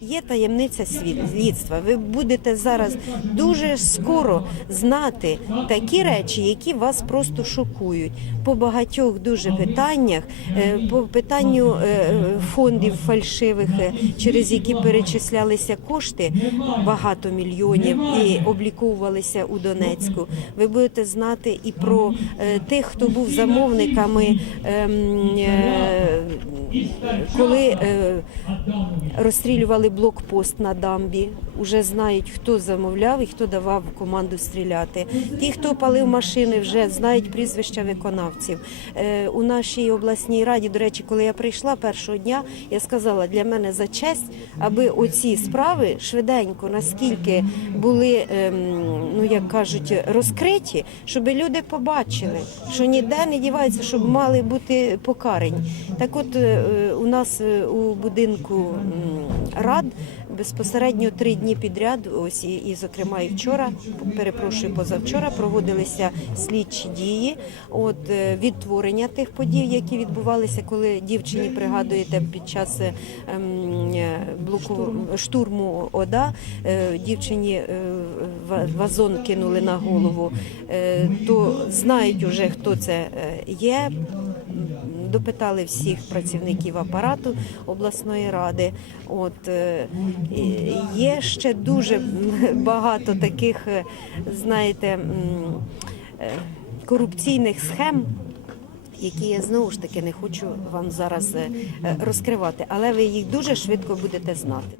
Є таємниця слідства. Ви будете зараз дуже скоро знати такі речі, які вас просто шокують. По багатьох дуже питаннях, е, по питанню е, фондів фальшивих, е, через які перечислялися кошти багато мільйонів і обліковувалися у Донецьку. Ви будете знати і про тих, хто був замовниками, ем, коли е, розстрілювали блокпост на дамбі. Уже знають, хто замовляв і хто давав команду стріляти. Ті, хто палив машини, вже знають прізвища виконавців. Е, у нашій обласній раді, до речі, коли я прийшла першого дня, я сказала, для мене за честь, аби оці справи швиденько, наскільки були, ем, ну як кажуть, розкриті, щоб люди побачили, що ніде не дівається, щоб мали бути покарані. Так от е, у нас е, у будинку рад безпосередньо три дні підряд, ось і, і зокрема і вчора, перепрошую, позавчора проводилися слідчі дії. От е, відтворення тих подій, які відбувалися, коли дівчині пригадуєте під час блоку штурму ОДА, е, дівчині е, ва- кинули на голову, е, то знають уже хто це е, є допитали всіх працівників апарату обласної ради. От е, є ще дуже багато таких, знаєте, корупційних схем. Які я знову ж таки не хочу вам зараз розкривати, але ви їх дуже швидко будете знати.